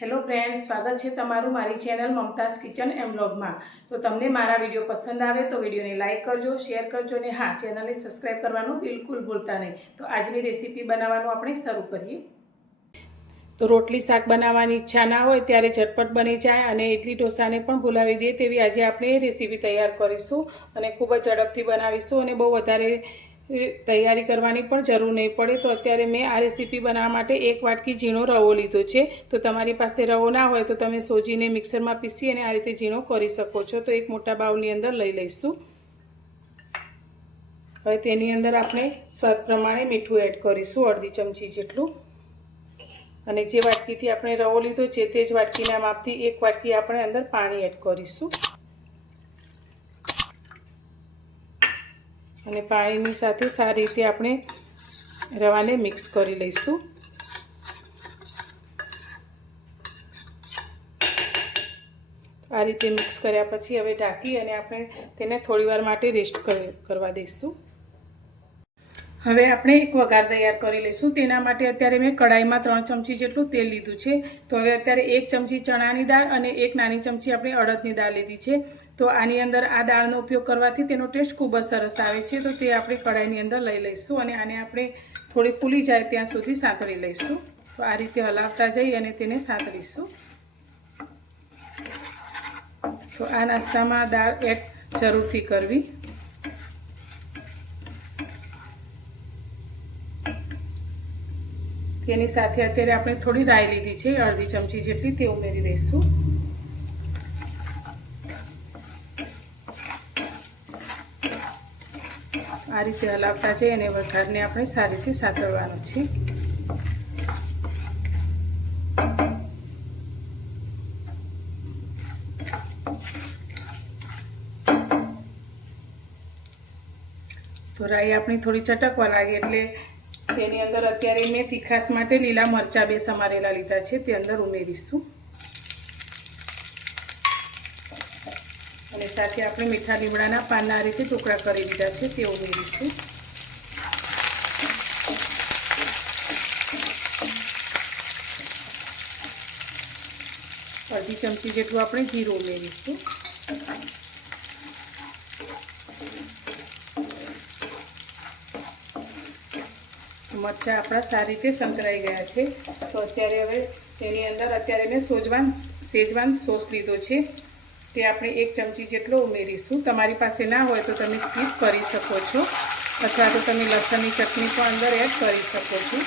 Hello friends, સ્વાગત છે તમારું મારી ચેનલ મમતાઝ કિચન એન્ડ વ્લોગમાં। તો તમને મારા વિડીયો પસંદ આવે તો વિડીયોને લાઇક કરજો, શેર કરજો અને હા, ચેનલને સબસ્ક્રાઈબ કરવાનું બિલકુલ ભૂલતા નહીં। તો આજની રેસીપી બનાવવાનું આપણે શરૂ કરીએ। તો રોટલી શાક બનાવવાની ઈચ્છા ના હોય ત્યારે ઝટપટ બની જાય અને ઇડલી ઢોસાને પણ ભૂલાવી દે તેવી આજે આપણે રેસીપી તૈયાર કરીશું અને ખૂબ જ ઝડપથી બનાવીશું અને બહુ વધારે તૈયારી કરવાની પણ જરૂર નહીં પડે। તો અત્યારે મેં આ રેસીપી બનાવવા માટે 1 વાટકી ઝીણો રવો લીધો છે। તો તમારી પાસે રવો ના હોય તો તમે સોજીને મિક્સરમાં પીસી અને આ રીતે ઝીણો કરી શકો છો। તો એક મોટા બાઉલની અંદર લઈ લઈશું। હવે તેની અંદર આપણે સ્વાદ પ્રમાણે મીઠું એડ કરીશું, અડધી ચમચી જેટલું। અને જે વાટકીથી આપણે રવો લીધો છે તે જ વાટકીના માપથી 1 વાટકી આપણે અંદર પાણી એડ કરીશું અને પાણીની સાથે સારી રીતે આપણે રવાને મિક્સ કરી લઈશું। આ રીતે મિક્સ કર્યા પછી હવે ઢાંકી અને આપણે તેને થોડીવાર માટે રેસ્ટ કરવા દઈશું। હવે આપણે એક વઘાર તૈયાર કરી લઈશું। તેના માટે અત્યારે મેં કઢાઈમાં 3 ચમચી જેટલું તેલ લીધું છે। તો હવે અત્યારે 1 ચમચી ચણાની દાળ અને 1 નાની ચમચી આપણે અડદની દાળ લીધી છે। તો આની અંદર આ દાળનો ઉપયોગ કરવાથી તેનો ટેસ્ટ ખૂબ જ સરસ આવે છે। તો તે આપણે કઢાઈની અંદર લઈ લઈશું અને આને આપણે થોડી ફૂલી જાય ત્યાં સુધી સાંતળી લઈશું। તો આ રીતે હલાવતા જઈ અને તેને સાંતળીશું। તો આ નાસ્તામાં દાળ એડ જરૂરથી કરવી। તેની સાથે અત્યારે આપણે થોડી રાઈ લીધી છે, અડધી ચમચી જેટલી, તે ઉમેરી દઈશું। આ રીતે હલાવતા જઈ અને વઘારને આપણે સારી રીતે સાતળવાનો છે। તો રાઈ આપણી થોડી ચટકવા લાગે એટલે તેની અંદર અત્યારે મેં તીખાસ માટે લીલા મરચાં 2 સમારેલા લીધા છે, તે અંદર ઉમેરીશું અને સાથે આપણે મીઠા લીમડાના પાનના આ રીતે ટુકડા કરી દીધા છે, તે ઉમેરીશું। અડધી ચમચી જેટલું આપણે જીરું ઉમેરીશું। મરચાં આપણા સારી રીતે સંકળાઈ ગયા છે। તો અત્યારે હવે તેની અંદર અત્યારે મેં શેજવાન સોસ લીધો છે, તે આપણે 1 ચમચી જેટલો ઉમેરીશું। તમારી પાસે ના હોય તો તમે સ્કીપ કરી શકો છો અથવા તો તમે લસણની ચટણી પણ અંદર એડ કરી શકો છો।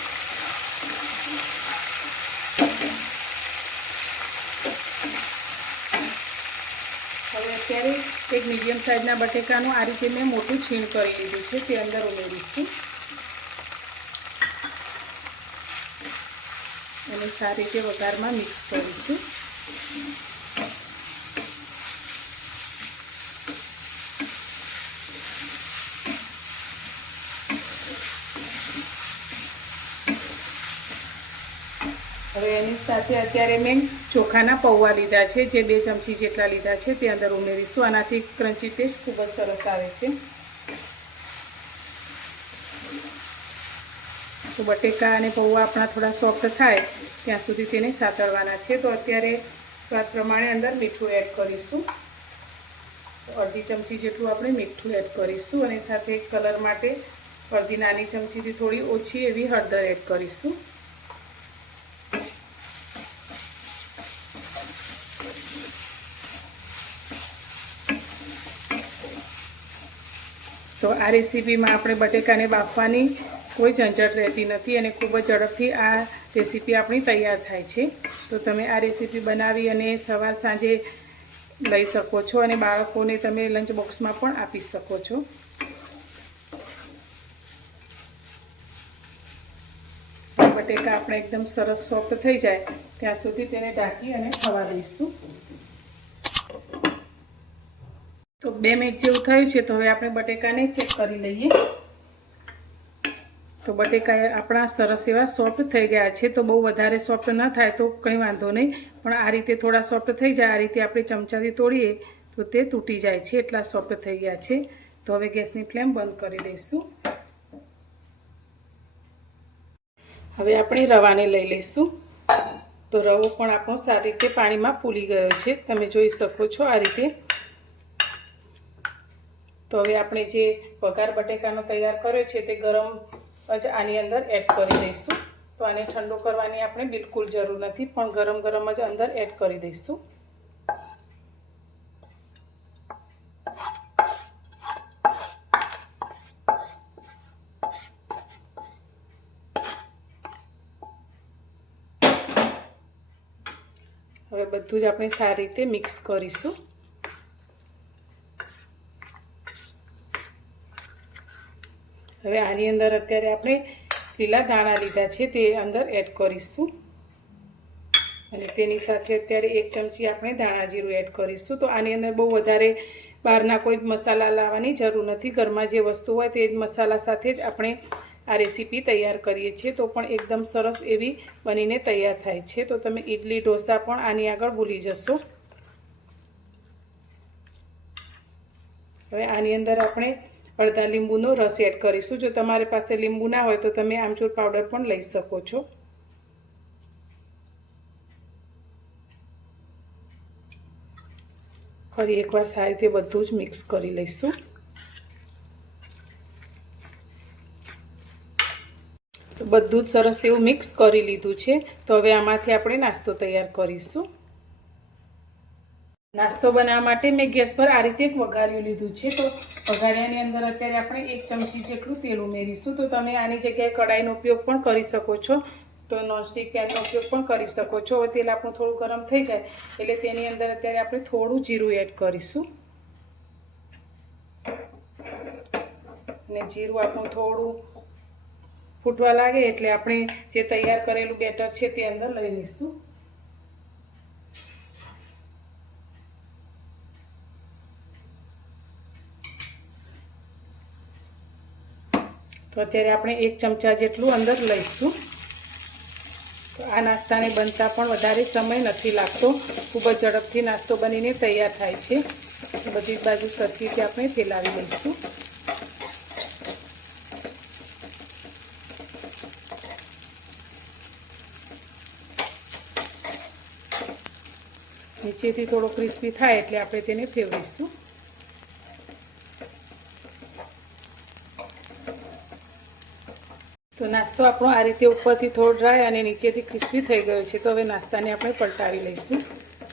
હવે અત્યારે એક મીડિયમ સાઇઝના બટેકાનું આ રીતે મેં મોટું છીણ કરી લીધું છે, તે અંદર ઉમેરીશું અને સારી રીતે વઘારમાં મિક્સ કરીશું। હવે એની સાથે અત્યારે મેં ચોખાના પૌવા લીધા છે, જે 2 ચમચી જેટલા લીધા છે, તે અંદર ઉમેરીશું। આનાથી ક્રન્ચી ટેસ્ટ ખૂબ જ સરસ આવે છે। તો બટેકા અને પૌવા આપણા થોડા સોફ્ટ થાય ત્યાં સુધી તેને સાતળવાના છે। તો અત્યારે સ્વાદ પ્રમાણે અંદર મીઠું એડ કરીશું। અડધી ચમચી જેટલું આપણે મીઠું એડ કરીશું અને સાથે કલર માટે અડધી નાની ચમચીથી થોડી ઓછી એવી હળદર એડ કરીશું। તો આ રેસીપીમાં આપણે બટેકાને બાફવાની કોઈ ઝંઝટ રહેતી નથી અને ખૂબ જ ઝડપથી આ રેસીપી આપણી તૈયાર થાય છે। તો તમે આ રેસીપી બનાવી અને સવાર સાંજે લઈ શકો છો અને બાળકોને તમે લંચ બોક્સમાં પણ આપી શકો છો। બટેકા આપણે એકદમ સરસ સોફ્ટ થઈ જાય ત્યાં સુધી તેને ઢાંકી અને થવા દઈશું। તો 2 મિનિટ જેવું થયું છે, તો હવે આપણે બટેકાને ચેક કરી લઈએ। તો બટેકા આપણા સરસ એવા સોફ્ટ થઈ ગયા છે। તો બહુ વધારે સોફ્ટ ન થાય તો કંઈ વાંધો નહીં, પણ આ રીતે થોડા સોફ્ટ થઈ જાય, આ રીતે આપણે ચમચાથી તોડીએ તો તે તૂટી જાય છે, એટલા સોફ્ટ થઈ ગયા છે। તો હવે ગેસની ફ્લેમ બંધ કરી દઈશું। હવે આપણે રવાને લઈ લઈશું। તો રવો પણ આપણો સારી રીતે પાણીમાં ફૂલી ગયો છે, તમે જોઈ શકો છો આ રીતે। તો હવે આપણે જે વઘાર બટેકાનો તૈયાર કર્યો છે તે ગરમ જ આની અંદર એડ કરી દઈશું। તો આને ઠંડો કરવાની આપણે બિલકુલ જરૂર નથી, પણ ગરમ ગરમ જ અંદર એડ કરી દઈશું। હવે બધું જ આપણે સારી રીતે મિક્સ કરીશું। હવે આની અંદર અત્યારે આપણે લીલા ધાણા લીધા છે તે અંદર એડ કરીશું અને તેની સાથે અત્યારે 1 ચમચી આપણે ધાણા જીરું એડ કરીશું। તો આની અંદર બહુ વધારે બહારના કોઈ મસાલા લાવવાની જરૂર નથી, ઘરમાં જે વસ્તુ હોય તે મસાલા સાથે જ આપણે આ રેસીપી તૈયાર કરીએ છીએ, તો પણ એકદમ સરસ એવી બનીને તૈયાર થાય છે। તો તમે ઇડલી ઢોસા પણ આની આગળ ભૂલી જશો। હવે આની અંદર આપણે અડધા લીંબુનો રસ એડ કરીશું। જો તમારી પાસે લીંબુ ના હોય તો તમે આમચૂર પાવડર પણ લઈ શકો છો। ફરી એકવાર સારી રીતે બધું જ મિક્સ કરી લઈશું। તો બધું જ સરસ એવું મિક્સ કરી લીધું છે। તો હવે આમાંથી આપણે નાસ્તો તૈયાર કરીશું। નાસ્તો બનાવવા માટે મેં ગેસ પર આ રીતે એક વઘારિયું લીધું છે। તો વઘારિયાની અંદર અત્યારે આપણે 1 ચમચી જેટલું તેલ ઉમેરીશું। તો તમે આની જગ્યાએ કડાઈનો ઉપયોગ પણ કરી શકો છો, તો નોનસ્ટિક પેનનો ઉપયોગ પણ કરી શકો છો। હવે તેલ આપણું થોડું ગરમ થઈ જાય એટલે તેની અંદર અત્યારે આપણે થોડું જીરું એડ કરીશું અને જીરું આપણું થોડું ફૂટવા લાગે એટલે આપણે જે તૈયાર કરેલું બેટર છે તે અંદર લઈ લઈશું। તો અત્યારે આપણે 1 ચમચા જેટલું અંદર લઈશું। તો આ નાસ્તાને બનતા પણ વધારે સમય નથી લાગતો, ખૂબ જ ઝડપથી નાસ્તો બનીને તૈયાર થાય છે। બધી બાજુ સરખી રીતે આપણે ફેલાવી લઈશું। નીચેથી થોડો ક્રિસ્પી થાય એટલે આપણે તેને ફેરવીશું। તો નાસ્તો આપણો આ રીતે ઉપરથી થોડો ડ્રાય અને નીચેથી ક્રિસ્પી થઈ ગયો છે। તો હવે નાસ્તાને આપણે પલટાવી લઈશું।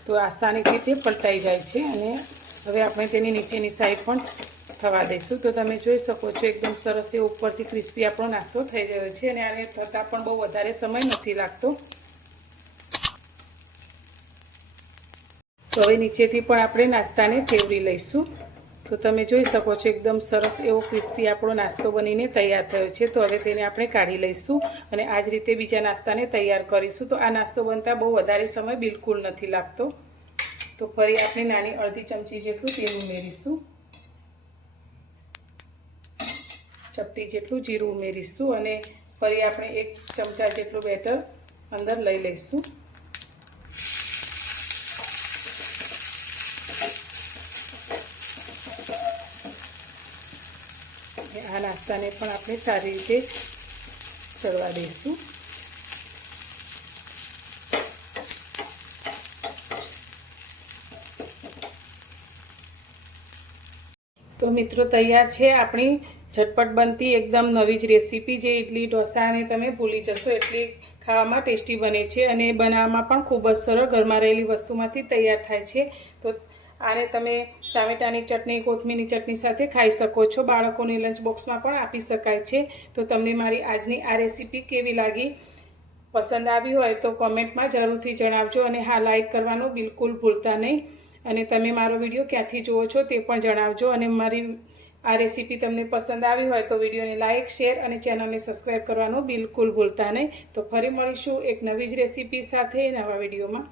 તો આસાનીથી તે પલટાઈ જાય છે અને હવે આપણે તેની નીચેની સાઈડ પણ થવા દઈશું। તો તમે જોઈ શકો છો એકદમ સરસ એ ઉપરથી ક્રિસ્પી આપણો નાસ્તો થઈ ગયો છે અને આને થતાં પણ બહુ વધારે સમય નથી લાગતો। તો હવે નીચેથી પણ આપણે નાસ્તાને ફેરવી લઈશું। તો તમે જોઈ શકો છો એકદમ સરસ એવો ક્રિસ્પી આપણો નાસ્તો બનીને તૈયાર થયો છે। તો હવે તેને આપણે કાઢી લઈશું અને આ જ રીતે બીજા નાસ્તાને તૈયાર કરીશું। તો આ નાસ્તો બનતા બહુ વધારે સમય બિલકુલ નથી લાગતો। તો ફરી આપણે નાની અડધી ચમચી જેટલું તેલ ઉમેરીશું, ચપટી જેટલું જીરું ઉમેરીશું અને ફરી આપણે 1 ચમચા જેટલું બેટર અંદર લઈ લઈશું। આ નાસ્તાને પણ આપણે સારી રીતે ચડવા દઈશું। તો મિત્રો તૈયાર છે આપણી ઝટપટ બનતી એકદમ નવી જ રેસીપી, જે ઇડલી ઢોસાને તમે ભૂલી જશો એટલી ખાવામાં ટેસ્ટી બને છે અને બનાવવામાં પણ ખૂબ જ સરળ ઘરમાં રહેલી વસ્તુમાંથી તૈયાર થાય છે। તો આને તમે ટામેટાની ચટણી, કોથમીરની ચટણી સાથે ખાઈ શકો છો, બાળકોને લંચ બોક્સમાં પણ આપી શકાય છે। તો તમને મારી આજની આ રેસીપી કેવી લાગી, પસંદ આવી હોય તો કોમેન્ટમાં જરૂરથી જણાવજો અને હા, લાઈક કરવાનું બિલકુલ ભૂલતા નહીં અને તમે મારો વિડીયો ક્યાંથી જુઓ છો તે પણ જણાવજો અને મારી આ રેસીપી તમને પસંદ આવી હોય તો વિડીયોને લાઈક, શેર અને ચેનલને સબસ્ક્રાઈબ કરવાનું બિલકુલ ભૂલતા નહીં। તો ફરી મળીશું એક નવી જ રેસીપી સાથે નવા વિડીયોમાં।